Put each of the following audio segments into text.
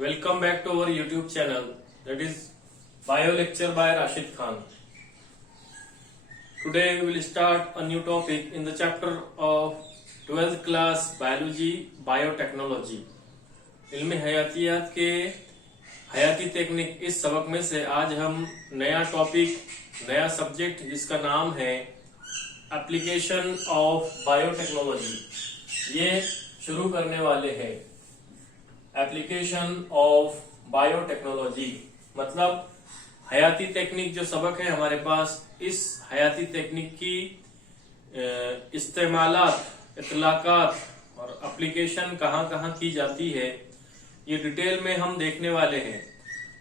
Welcome back to our YouTube channel, that is Bio Lecture by Rashid Khan. Today we will start a new topic in the chapter of 12th class Biology Biotechnology. इल्म हयातियात के हयाती technique इस सबक में से आज हम नया टॉपिक, नया सब्जेक्ट जिसका नाम है एप्लीकेशन ऑफ बायोटेक्नोलॉजी, ये शुरू करने वाले हैं। एप्लीकेशन ऑफ बायोटेक्नोलॉजी मतलब हयाती टेक्निक जो सबक है हमारे पास, इस हयाती टेक्निक की इस्तेमालात, इतलाकात और एप्लीकेशन कहाँ कहाँ की जाती है, ये डिटेल में हम देखने वाले हैं।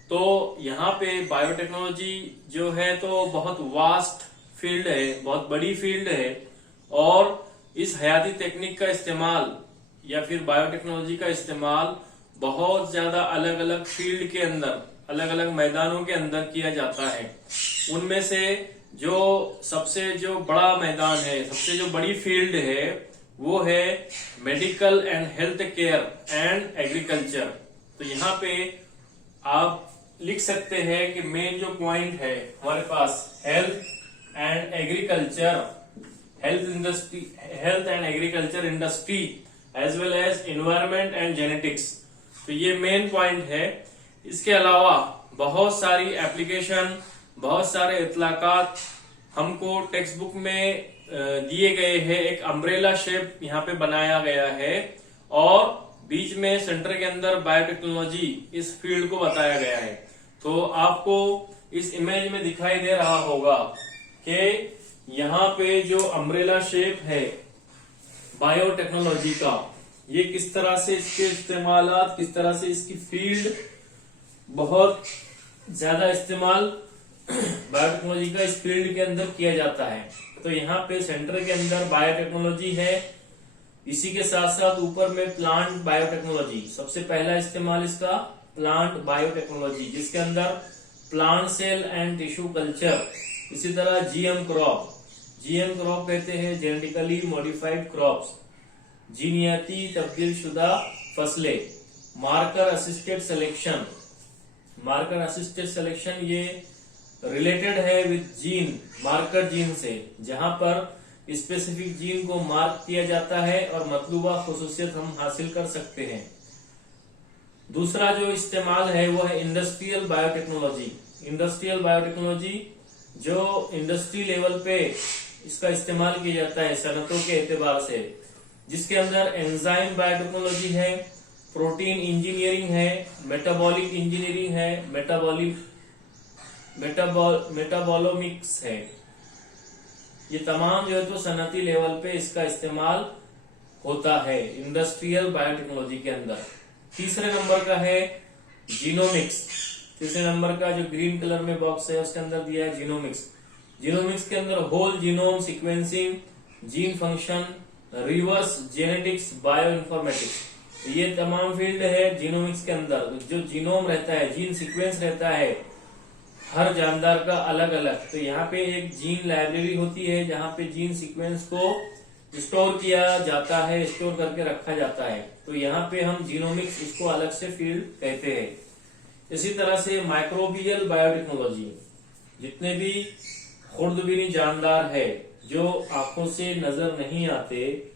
तो यहाँ पे बायोटेक्नोलॉजी जो है तो बहुत वास्ट फील्ड है, बहुत बड़ी फील्ड है, और इस हयाती टेक्निक का इस्तेमाल या फिर बायोटेक्नोलॉजी का इस्तेमाल बहुत ज्यादा अलग अलग फील्ड के अंदर, अलग अलग मैदानों के अंदर किया जाता है। उनमें से जो सबसे जो बड़ा मैदान है, सबसे जो बड़ी फील्ड है, वो है medical and health care and agriculture. तो यहाँ पे आप लिख सकते हैं कि मेन जो पॉइंट है हमारे पास health and agriculture, health and agriculture industry as well as environment and genetics. तो ये मेन पॉइंट है। इसके अलावा बहुत सारी एप्लीकेशन, बहुत सारे इतलाकात हमको टेक्स्ट बुक में दिए गए हैं। एक अम्ब्रेला शेप यहाँ पे बनाया गया है और बीच में सेंटर के अंदर बायोटेक्नोलॉजी इस फील्ड को बताया गया है। तो आपको इस इमेज में दिखाई दे रहा होगा कि यहाँ पे जो अम्ब्रेला शेप है बायोटेक्नोलॉजी का, ये किस तरह से इसके इस्तेमालात, किस तरह से इसकी फील्ड, बहुत ज्यादा इस्तेमाल बायोटेक्नोलॉजी का इस फील्ड के अंदर किया जाता है। तो यहाँ पे सेंटर के अंदर बायोटेक्नोलॉजी है, इसी के साथ साथ ऊपर में प्लांट बायोटेक्नोलॉजी, सबसे पहला इस्तेमाल इसका प्लांट बायोटेक्नोलॉजी, जिसके अंदर plant cell and tissue culture, इसी तरह जीएम क्रॉप कहते हैं जेनेटिकली मॉडिफाइड क्रॉप्स, जीनियाती तब्दील शुदा फसलें, मार्कर असिस्टेड सिलेक्शन ये रिलेटेड है विद जीन, मार्कर जीन से, जहां पर स्पेसिफिक जीन को मार्क किया जाता है और मतलूबा खुसूसियत हम हासिल कर सकते हैं। दूसरा जो इस्तेमाल है वो है इंडस्ट्रियल बायोटेक्नोलॉजी जो इंडस्ट्री लेवल पे इसका इस्तेमाल किया जाता है सनतों के एतबार से, जिसके अंदर एंजाइम बायोटेक्नोलॉजी है, प्रोटीन इंजीनियरिंग है, मेटाबॉलिक इंजीनियरिंग है, मेटाबॉलोमिक्स है। ये तमाम जो है तो सनती लेवल पे इसका इस्तेमाल होता है इंडस्ट्रियल बायोटेक्नोलॉजी के अंदर। तीसरे नंबर का है जीनोमिक्स। तीसरे नंबर का जो ग्रीन कलर में बॉक्स है उसके अंदर दिया है जीनोमिक्स के अंदर whole genome sequencing, gene function, reverse genetics, bio informatics, ये तमाम फील्ड है जीनोमिक्स के अंदर। जो जीनोम रहता है, जीन सीक्वेंस रहता है हर जानदार का अलग अलग, तो यहाँ पे एक जीन लाइब्रेरी होती है जहाँ पे जीन सीक्वेंस को स्टोर किया जाता है, स्टोर करके रखा जाता है। तो यहाँ पे हम जीनोमिक्स, इसको अलग से फील्ड कहते हैं। इसी तरह से माइक्रोबियल बायोटेक्नोलॉजी, जितने भी खुर्दबीनी जानदार है जो आंखों से नजर नहीं आते,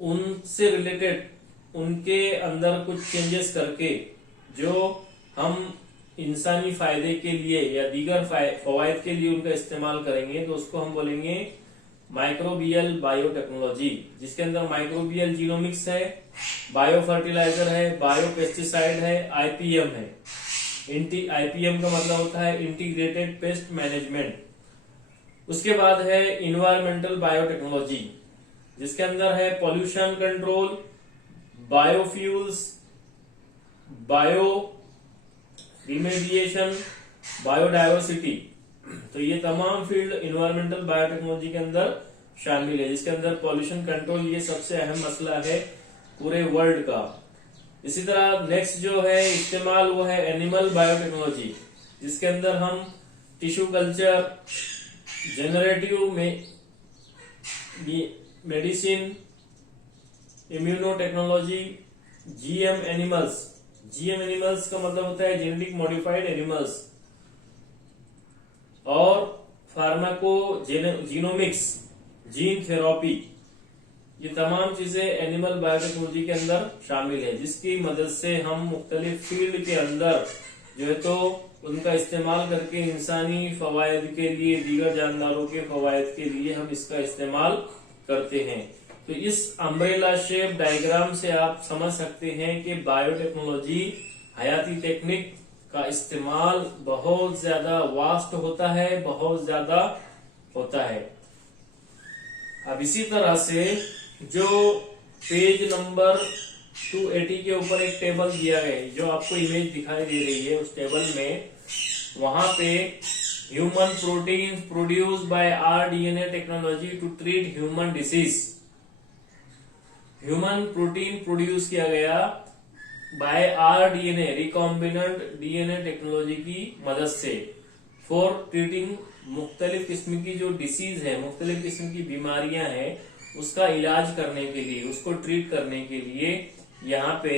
उनसे रिलेटेड, उनके अंदर कुछ चेंजेस करके जो हम इंसानी फायदे के लिए या दीगर फवायद के लिए उनका इस्तेमाल करेंगे, तो उसको हम बोलेंगे माइक्रोबियल बायोटेक्नोलॉजी, जिसके अंदर माइक्रोबियल जीनोमिक्स है, बायो फर्टिलाइजर है, बायो पेस्टिसाइड है, आईपीएम है। आईपीएम का मतलब होता है इंटीग्रेटेड पेस्ट मैनेजमेंट। उसके बाद है इन्वायरमेंटल बायोटेक्नोलॉजी, जिसके अंदर है pollution control, biofuels, bio remediation, biodiversity. तो ये तमाम फील्ड इन्वायरमेंटल बायोटेक्नोलॉजी के अंदर शामिल है, जिसके अंदर पॉल्यूशन कंट्रोल ये सबसे अहम मसला है पूरे वर्ल्ड का। इसी तरह नेक्स्ट जो है इस्तेमाल वो है एनिमल बायोटेक्नोलॉजी, जिसके अंदर हम tissue culture, generative medicine, immuno technology, GM animals, GM animals का मतलब होता है जेनेटिक मॉडिफाइड एनिमल्स, और फार्माको जीनोमिक्स, जीन थेरेपी, ये तमाम चीजें एनिमल बायोटेक्नोलॉजी के अंदर शामिल है, जिसकी मदद से हम मुख्तलिफ फील्ड के अंदर जो है तो उनका इस्तेमाल करके इंसानी फवायद के लिए, दीगर जानदारों के फवायद के लिए हम इसका इस्तेमाल करते हैं। तो इस अम्ब्रेला शेप डायग्राम से आप समझ सकते हैं कि बायोटेक्नोलॉजी, हयाती टेक्निक का इस्तेमाल बहुत ज्यादा वास्ट होता है, बहुत ज्यादा होता है। अब इसी तरह से जो पेज नंबर 280 के ऊपर एक टेबल दिया गया है, जो आपको इमेज दिखाई दे रही है, उस टेबल में वहां पे human protein produce by rDNA technology to treat human disease, human protein produce किया गया by rDNA, recombinant DNA technology की मदद से, फॉर ट्रीटिंग मुख्तलिफ किस्म की जो डिसीज है, मुख्तलिफ किस्म की बीमारियां हैं, उसका इलाज करने के लिए, उसको ट्रीट करने के लिए यहाँ पे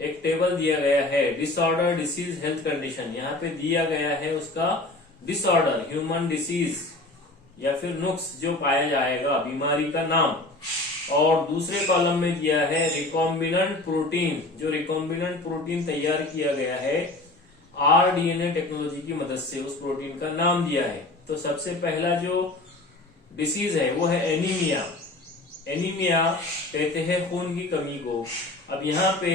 एक टेबल दिया गया है, डिसऑर्डर, डिसीज, हेल्थ कंडीशन। यहाँ पे दिया गया है उसका डिसऑर्डर, ह्यूमन डिसीज या फिर नुक्स जो पाया जाएगा, बीमारी का नाम, और दूसरे कॉलम में दिया है रिकॉम्बिनेंट प्रोटीन, जो रिकॉम्बिनेंट प्रोटीन तैयार किया गया है आरडीएनए टेक्नोलॉजी की मदद से, उस प्रोटीन का नाम दिया है। तो सबसे पहला जो डिसीज है वो है एनीमिया। एनीमिया कहते हैं खून की कमी को। अब यहाँ पे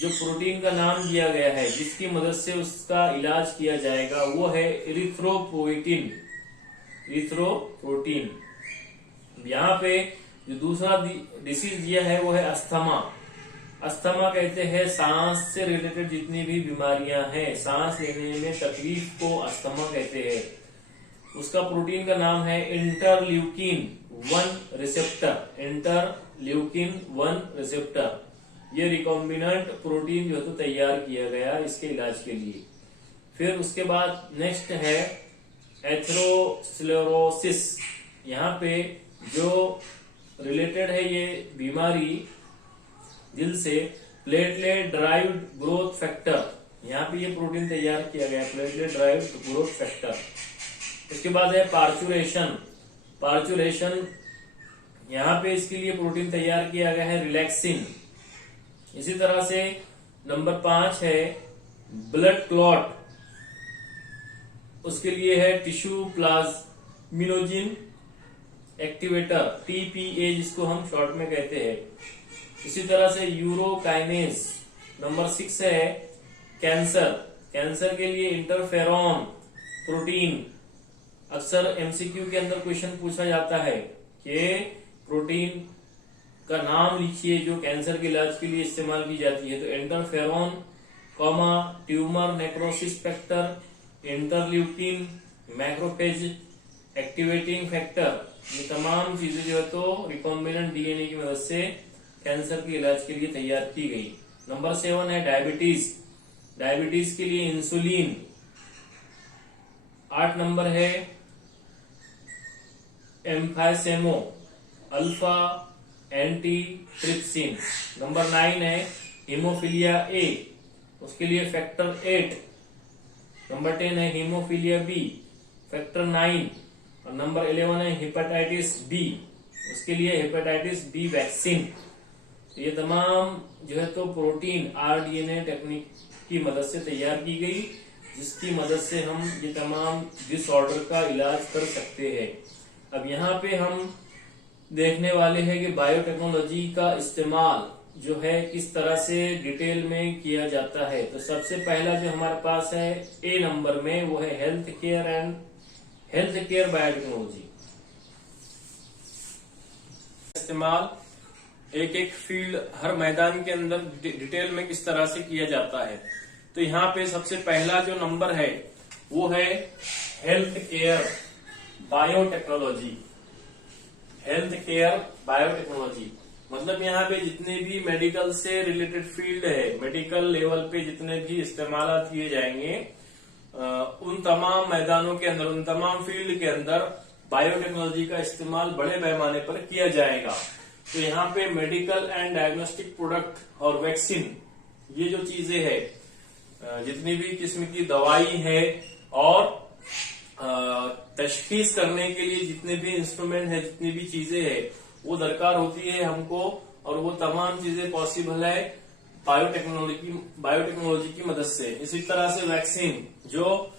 जो प्रोटीन का नाम दिया गया है, जिसकी मदद से उसका इलाज किया जाएगा, वो है इरिथ्रोपोइटिन, इरिथ्रोप्रोटीन। यहाँ पे जो दूसरा डिसीज दिया है वो है अस्थमा। अस्थमा कहते हैं सांस से रिलेटेड जितनी भी बीमारियां हैं, सांस लेने में तकलीफ को अस्थमा कहते हैं। उसका प्रोटीन का नाम है इंटरल्यूकिन 1 रिसेप्टर, इंटरल्यूकिन 1 रिसेप्टर। ये रिकॉम्बिनेंट प्रोटीन जो है तो तैयार किया गया इसके इलाज के लिए। फिर उसके बाद नेक्स्ट है एथेरोस्क्लेरोसिस। यहाँ पे जो रिलेटेड है ये बीमारी दिल से, प्लेटलेट ड्राइव्ड ग्रोथ फैक्टर, यहाँ पे ये प्रोटीन तैयार किया गया, प्लेटलेट ड्राइव्ड ग्रोथ फैक्टर। उसके बाद है पार्चुरेशन। पार्चुरेशन यहाँ पे इसके लिए प्रोटीन तैयार किया गया है रिलैक्सिन। इसी तरह से नंबर 5 है ब्लड क्लॉट, उसके लिए है टिश्यू प्लाज्मिनोजिन एक्टिवेटर, टीपीए जिसको हम शॉर्ट में कहते हैं। इसी तरह से यूरोकाइनेज। नंबर 6 है कैंसर। कैंसर के लिए इंटरफेरॉन प्रोटीन। अक्सर एमसीक्यू के अंदर क्वेश्चन पूछा जाता है कि प्रोटीन का नाम लिखिए जो कैंसर के इलाज के लिए इस्तेमाल की जाती है। तो interferon, tumour necrosis factor, interleukin, macrophage activating factor, ये तमाम चीजें जो है तो रिकॉम्बिनेंट डीएनए की मदद से कैंसर के इलाज के लिए तैयार की गई। नंबर 7 है डायबिटीज। डायबिटीज के लिए इंसुलिन। 8 नंबर है एम्फाइसेमो, अल्फा एंटीट्रिप्सिन। नंबर 9 है हीमोफीलिया ए, उसके लिए फैक्टर 8। नंबर 10 है हीमोफीलिया बी, फैक्टर 9। और नंबर 11 है हेपेटाइटिस बी, उसके लिए हेपेटाइटिस बी वैक्सीन। तो ये तमाम जो है तो प्रोटीन आरडीएनए टेक्निक की मदद से तैयार की गई, जिसकी मदद से हम ये तमाम डिसऑर्डर का इलाज कर सकते हैं। अब यहाँ पे हम देखने वाले हैं कि बायोटेक्नोलॉजी का इस्तेमाल जो है किस तरह से डिटेल में किया जाता है। तो सबसे पहला जो हमारे पास है ए नंबर में, वो है health care and health care biotechnology. इस्तेमाल एक एक फील्ड, हर मैदान के अंदर डिटेल में किस तरह से किया जाता है। तो यहाँ पे सबसे पहला जो नंबर है वो है health care biotechnology. Health care biotechnology मतलब यहाँ पे जितने भी मेडिकल से रिलेटेड फील्ड है, मेडिकल लेवल पे जितने भी इस्तेमाल किए जाएंगे, उन तमाम मैदानों के अंदर, उन तमाम फील्ड के अंदर बायोटेक्नोलॉजी का इस्तेमाल बड़े पैमाने पर किया जाएगा। तो यहाँ पे मेडिकल एंड डायग्नोस्टिक प्रोडक्ट और वैक्सीन, ये जो चीजें है, जितनी भी किस्म की दवाई है और तशखीस करने के लिए जितने भी इंस्ट्रूमेंट है, जितनी भी चीजें है, वो दरकार होती है हमको, और वो तमाम चीजें पॉसिबल है बायोटेक्नोलॉजी की मदद से। इसी तरह से वैक्सीन, जो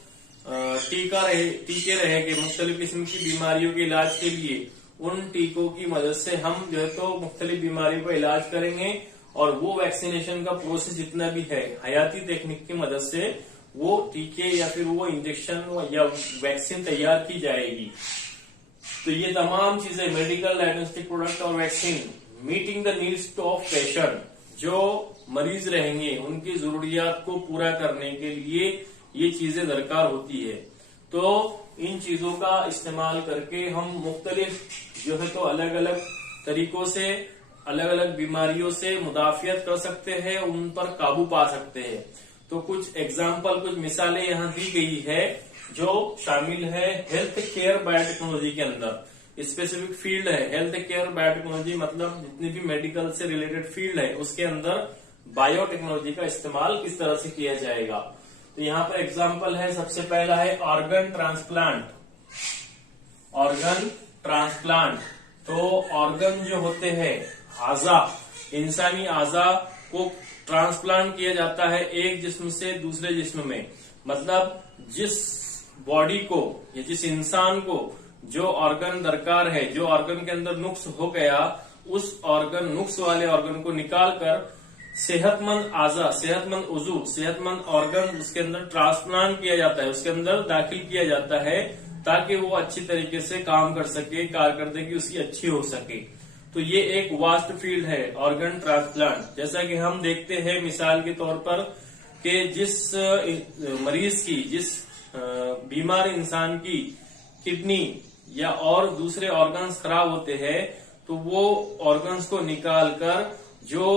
टीके रहेंगे मुख्तलिफ किस्म की बीमारियों के इलाज के लिए, उन टीकों की मदद से हम जो है तो मुख्तलिफ बीमारियों का इलाज करेंगे, और वो वैक्सीनेशन का प्रोसेस जितना भी है हयाती टेक्निक की मदद से वो टीके या फिर वो इंजेक्शन या वैक्सीन तैयार की जाएगी। तो ये तमाम चीजें, मेडिकल डायग्नोस्टिक प्रोडक्ट और vaccine, meeting the needs of patient, जो मरीज रहेंगे उनकी जरूरियात को पूरा करने के लिए ये चीजें दरकार होती है। तो इन चीजों का इस्तेमाल करके हम मुख्तलिफ जो है तो अलग अलग तरीकों से अलग अलग बीमारियों से मुदाफियत कर सकते हैं, उन पर काबू पा सकते हैं। तो कुछ एग्जाम्पल, कुछ मिसालें यहाँ दी गई है जो शामिल है हेल्थ केयर बायोटेक्नोलॉजी के अंदर। स्पेसिफिक फील्ड है हेल्थ केयर बायोटेक्नोलॉजी, मतलब जितनी भी मेडिकल से रिलेटेड फील्ड है उसके अंदर बायोटेक्नोलॉजी का इस्तेमाल किस तरह से किया जाएगा। तो यहाँ पर एग्जाम्पल है, सबसे पहला है ऑर्गन ट्रांसप्लांट। ऑर्गन ट्रांसप्लांट, तो ऑर्गन जो होते हैं, आजा, इंसानी आजा को ट्रांसप्लांट किया जाता है एक जिस्म से दूसरे जिस्म में। मतलब जिस बॉडी को या जिस इंसान को जो ऑर्गन दरकार है, जो ऑर्गन के अंदर नुक्स हो गया, उस ऑर्गन, नुक्स वाले ऑर्गन को निकालकर सेहतमंद आजा, सेहतमंद उजू, सेहतमंद ऑर्गन उसके अंदर ट्रांसप्लांट किया जाता है, उसके अंदर दाखिल किया जाता है, ताकि वो अच्छी तरीके से काम कर सके, कारकर्दगी उसकी अच्छी हो सके। तो ये एक वास्ट फील्ड है ऑर्गन ट्रांसप्लांट। जैसा कि हम देखते हैं मिसाल के तौर पर कि जिस मरीज की, जिस बीमार इंसान की किडनी या और दूसरे ऑर्गन्स खराब होते हैं, तो वो ऑर्गन्स को निकालकर जो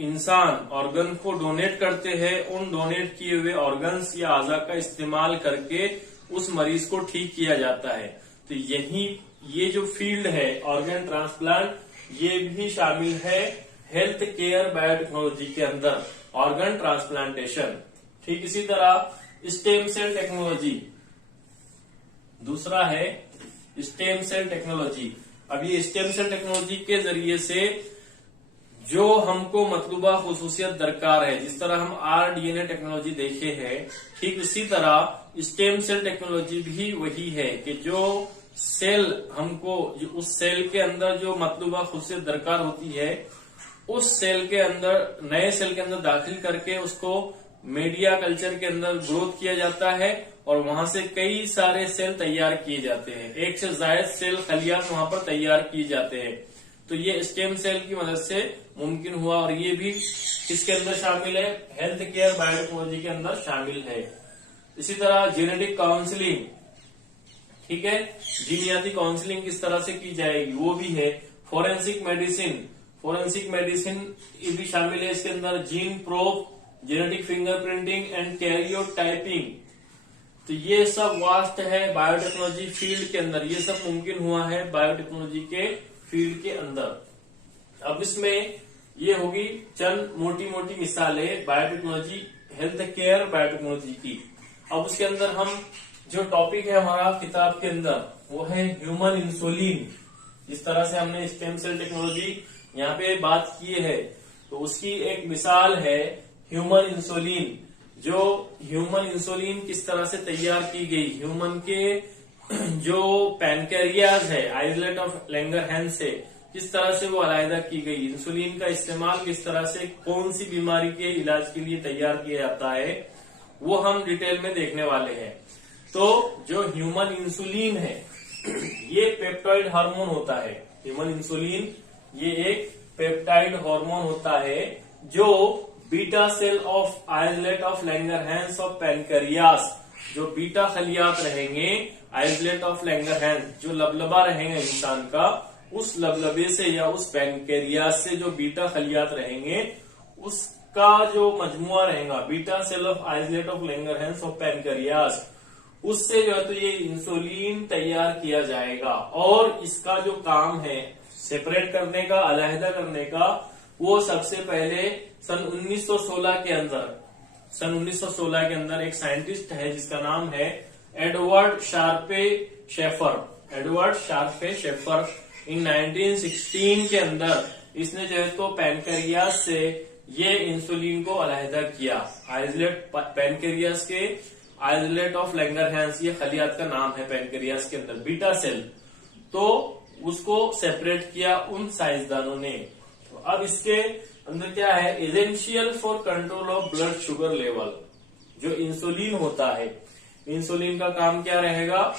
इंसान ऑर्गन को डोनेट करते हैं, उन डोनेट किए हुए ऑर्गन्स या आजा का इस्तेमाल करके उस मरीज को ठीक किया जाता है। तो ये जो फील्ड है ऑर्गन ट्रांसप्लांट, ये भी शामिल है हेल्थ केयर बायोटेक्नोलॉजी के अंदर, ऑर्गन ट्रांसप्लांटेशन। ठीक इसी तरह स्टेम सेल टेक्नोलॉजी, दूसरा है स्टेम सेल टेक्नोलॉजी। अब ये स्टेम सेल टेक्नोलॉजी के जरिए से जो हमको मतलूबा खुसूसियत दरकार है, जिस तरह हम RDNA टेक्नोलॉजी देखे हैं, ठीक उसी तरह स्टेम सेल टेक्नोलॉजी भी वही है कि जो सेल हमको, उस सेल के अंदर जो मतलूबा खुसूसियत दरकार होती है, उस सेल के अंदर, नए सेल के अंदर दाखिल करके उसको मीडिया कल्चर के अंदर ग्रोथ किया जाता है, और वहां से कई सारे सेल तैयार किए जाते हैं, एक से ज्यादा सेल खलियात वहां पर तैयार किए जाते हैं। तो ये स्टेम सेल की मदद से मुमकिन हुआ, और ये भी किसके अंदर शामिल है, हेल्थ केयर बायोटेक्नोलॉजी के अंदर शामिल है। इसी तरह जेनेटिक काउंसलिंग, ठीक है, जीनियाती काउंसलिंग किस तरह से की जाएगी वो भी है। फोरेंसिक मेडिसिन, फोरेंसिक मेडिसिन ये भी शामिल है इसके अंदर। Gene probe, genetic fingerprinting and karyotyping, तो ये सब वास्ट है बायोटेक्नोलॉजी फील्ड के अंदर। ये सब मुमकिन हुआ है बायोटेक्नोलॉजी के फील्ड के अंदर। अब इसमें ये होगी चंद मोटी मोटी मिसालें बायोटेक्नोलॉजी, हेल्थ केयर बायोटेक्नोलॉजी की। अब उसके अंदर हम जो टॉपिक है हमारा किताब के अंदर, वो है ह्यूमन इंसुलिन। जिस तरह से हमने स्टेम सेल टेक्नोलॉजी यहाँ पे बात की है, तो उसकी एक मिसाल है ह्यूमन इंसुलिन। जो ह्यूमन इंसुलिन किस तरह से तैयार की गई, ह्यूमन के जो पैनकैरियाज है, आइसलेट ऑफ लैंगरहैंस से किस तरह से वो अलहदा की गई, इंसुलिन का इस्तेमाल किस तरह से कौन सी बीमारी के इलाज के लिए तैयार किया जाता है, वो हम डिटेल में देखने वाले हैं। तो जो ह्यूमन इंसुलिन है, ये पेप्टाइड हार्मोन होता है। ह्यूमन इंसुलिन ये एक पेप्टाइड हार्मोन होता है जो beta cell of islet of Langerhans of pancreas, जो बीटा खलियात रहेंगे आइसलेट ऑफ लैंगरहैंस, जो लबलबा रहेंगे इंसान का, उस लबलबे से या उस पैनकरियास से जो बीटा खलियात रहेंगे, उसका जो मजमुआ रहेगा beta cell of islet of Langerhans of pancreas, उससे जो है तो ये इंसुलिन तैयार किया जाएगा। और इसका जो काम है सेपरेट करने का, अलहदा करने का, वो सबसे पहले सन 1916 के अंदर एक साइंटिस्ट है जिसका नाम है एडवर्ड शार्पे शेफर। इन 1916 के अंदर इसने जो है तो पैनक्रियास से ये इंसुलिन को अलहदा किया। आइसोलेट पैनक्रियास के आइसोलेट ऑफ लैंगरहैंस, ये खलियात का नाम है पैनक्रियास के अंदर, बीटा सेल, तो उसको सेपरेट किया उन साइंसदानों ने। तो अब इसके अंदर क्या है, essential for control of blood sugar level. जो इंसुलिन होता है, इंसुलिन का काम क्या रहेगा,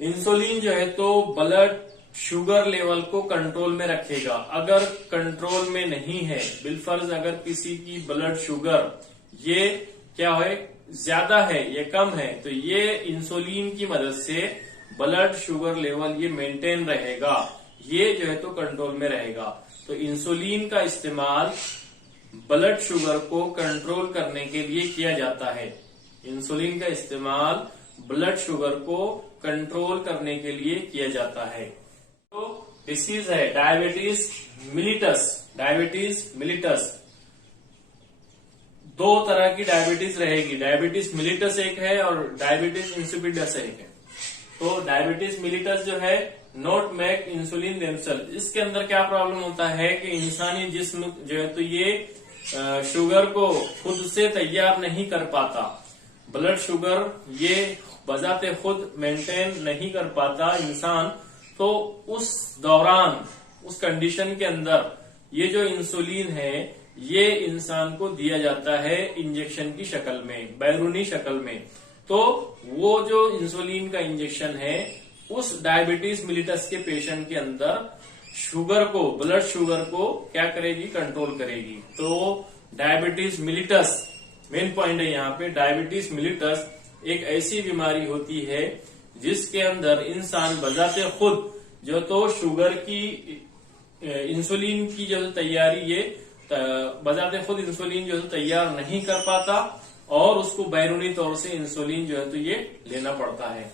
इंसुलिन जो है तो ब्लड शुगर लेवल को कंट्रोल में रखेगा। अगर कंट्रोल में नहीं है, बिलफर्ज अगर किसी की ब्लड शुगर ये क्या है, ज्यादा है या कम है, तो ये इंसुलिन की मदद से ब्लड शुगर लेवल ये मेंटेन रहेगा, ये जो है तो कंट्रोल में रहेगा। तो इंसुलिन का इस्तेमाल ब्लड शुगर को कंट्रोल करने के लिए किया जाता है। इंसुलिन का इस्तेमाल ब्लड शुगर को कंट्रोल करने के लिए किया जाता है। तो डिसीज है डायबिटीज मिलिटस। दो तरह की डायबिटीज रहेगी, डायबिटीज मिलिटस एक है और डायबिटीज इंसिपिडस एक है। तो डायबिटीज मिलिटस जो है नॉट मेक इंसुलिन देमसेल्फ, इसके अंदर क्या प्रॉब्लम होता है कि इंसानी जिस्म जो है तो ये शुगर को खुद से तैयार नहीं कर पाता, ब्लड शुगर ये बजाते खुद मेंटेन नहीं कर पाता इंसान। तो उस दौरान, उस कंडीशन के अंदर ये जो इंसुलिन है ये इंसान को दिया जाता है इंजेक्शन की शक्ल में, बैरूनी शक्ल में। तो वो जो इंसुलिन का इंजेक्शन है उस डायबिटीज मिलिटस के पेशेंट के अंदर शुगर को, ब्लड शुगर को क्या करेगी, कंट्रोल करेगी। तो डायबिटीज मिलिटस मेन पॉइंट है यहाँ पे। डायबिटीज मिलिटस एक ऐसी बीमारी होती है जिसके अंदर इंसान बजाते खुद जो तो शुगर की इंसुलिन की जो तैयारी ये बजाते खुद इंसुलिन जो है तैयार नहीं कर पाता और उसको बैरूनी तौर से इंसुलिन जो है तो ये लेना पड़ता है।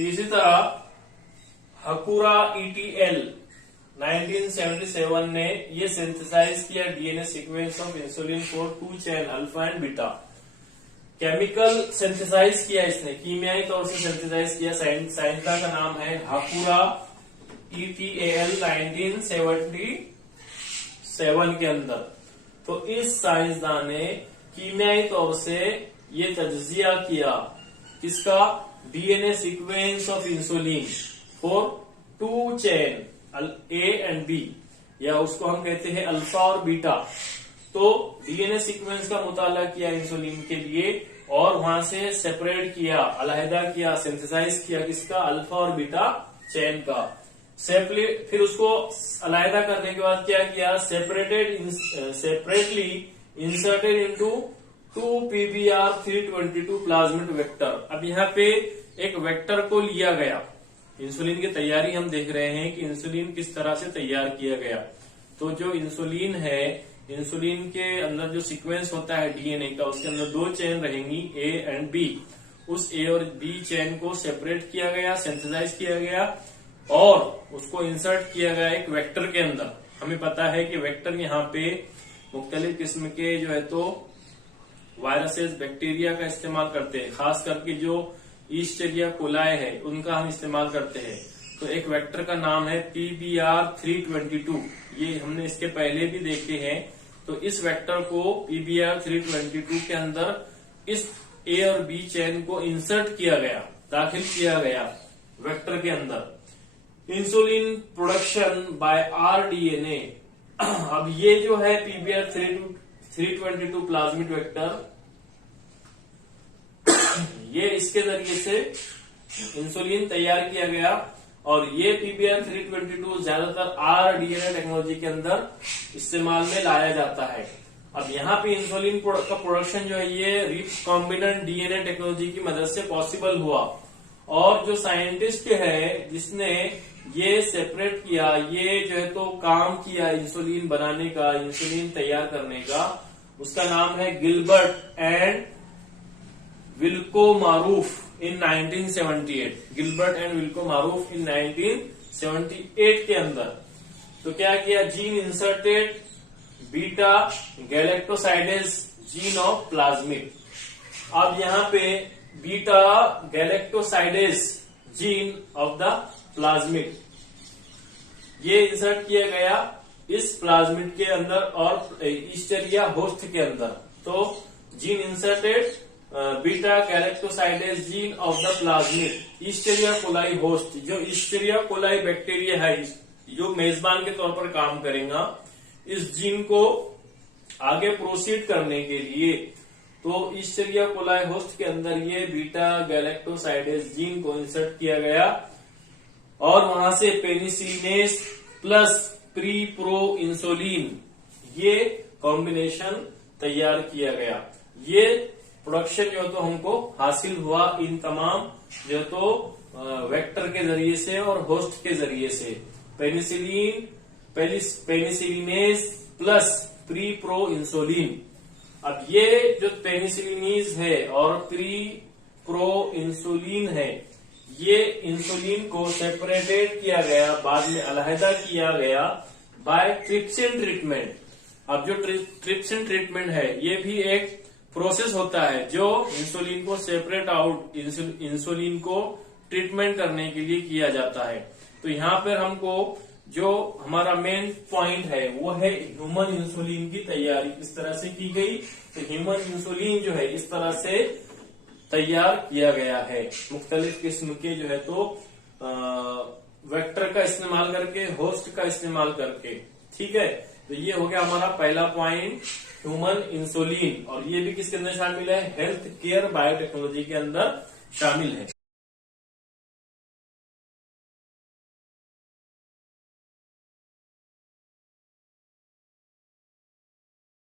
इसी तरह हकुरा ETL 1977 ने ये सिंथेसाइज किया DNA sequence of insulin for 2 chain alpha and beta. Chemical synthesize किया इसने, कीमियाई तौर से सिंथेसाइज किया। साइंसदान का नाम है हकुरा ETL 1977 के अंदर। तो इस साइंसदान ने कीमियाई तौर से ये तज्जिया किया किसका, DNA sequence of insulin for 2 chain A and B, या उसको हम कहते हैं अल्फा और बीटा। तो डीएनए सीक्वेंस का मुताला किया इंसुलिन के लिए और वहां से सेपरेट किया, अलहदा किया, सिंथेसाइज किया किसका, अल्फा और बीटा चेन का। फिर उसको अलहदा करने के बाद क्या किया, separately inserted into 2 PBr322 plasmid vector. अब यहाँ पे एक वेक्टर को लिया गया, इंसुलिन की तैयारी हम देख रहे हैं कि इंसुलिन किस तरह से तैयार किया गया। तो जो इंसुलिन है, इंसुलिन के अंदर जो सीक्वेंस होता है डीएनए का, उसके अंदर 2 चेन रहेंगी A एंड B। उस A और B चेन को सेपरेट किया गया, सिंथेसाइज किया गया और उसको इंसर्ट किया गया एक वेक्टर के अंदर। हमें पता है कि वेक्टर यहाँ पे मुख्तलिफ किस्म के जो है तो वायरसेस, बैक्टीरिया का इस्तेमाल करते हैं, खास करके जो ईस्चेरिया कोलाई है उनका हम इस्तेमाल करते हैं। तो एक वेक्टर का नाम है PBr322, ये हमने इसके पहले भी देखे हैं। तो इस वेक्टर को PBr322 के अंदर इस A और B चेन को इंसर्ट किया गया, दाखिल किया गया वेक्टर के अंदर। Insulin production by rDNA। अब ये जो है PBr322 प्लाज्मिड वेक्टर, ये इसके जरिए से इंसुलिन तैयार किया गया और ये PBr322 ज्यादातर rDNA टेक्नोलॉजी के अंदर इस्तेमाल में लाया जाता है। अब यहाँ पे इंसुलिन का प्रोडक्शन जो है ये रिकॉम्बिनेंट डीएनए टेक्नोलॉजी की मदद से पॉसिबल हुआ। और जो साइंटिस्ट है जिसने ये सेपरेट किया, ये जो है तो काम किया इंसुलिन बनाने का, इंसुलिन तैयार करने का, उसका नाम है Gilbert and Villa Komaroff in 1978। Gilbert and Villa Komaroff in 1978 के अंदर तो क्या किया, gene inserted beta galactosidase gene of plasmid. अब यहाँ पे beta galactosidase gene of the plasmid ये इंसर्ट किया गया इस प्लाज्मिड के अंदर और ईस्चरिया होस्ट के अंदर। तो gene inserted beta galactosidase gene of the plasmid Escherichia coli host. जो ईस्चरिया कोलाई बैक्टीरिया है जो मेजबान के तौर पर काम करेगा, इस जीन को आगे प्रोसीड करने के लिए तो ईस्चरिया कोलाई होस्ट के अंदर ये बीटा गैलेक्टोसाइडेज जीन को इंसर्ट किया गया और वहां से पेनिसिलिनेस प्लस प्री प्रो इंसुलिन ये कॉम्बिनेशन तैयार किया गया। ये प्रोडक्शन जो तो हमको हासिल हुआ इन तमाम जो तो वेक्टर के जरिए से और होस्ट के जरिए से। पेनिसिलिनेस प्लस प्री प्रो इंसुलिन। अब ये जो पेनिसिलिनीज है और प्री प्रो इंसुलिन है, ये इंसुलिन को सेपरेटेड किया गया, बाद में अलहदा किया गया बाय ट्रिप्सिन ट्रीटमेंट। अब जो ट्रिप्सिन ट्रीटमेंट है ये भी एक प्रोसेस होता है जो इंसुलिन को सेपरेट आउट, इंसुलिन को ट्रीटमेंट करने के लिए किया जाता है। तो यहाँ पर हमको जो हमारा मेन पॉइंट है वो है ह्यूमन इंसुलिन की तैयारी किस तरह से की गई। तो ह्यूमन इंसुलिन जो है इस तरह से तैयार किया गया है, मुख्तलिफ किस्म के जो है तो वेक्टर का इस्तेमाल करके, होस्ट का इस्तेमाल करके। ठीक है, तो ये हो गया हमारा पहला पॉइंट ह्यूमन इंसुलिन। और ये भी किसके अंदर शामिल है, हेल्थ केयर बायोटेक्नोलॉजी के अंदर शामिल है।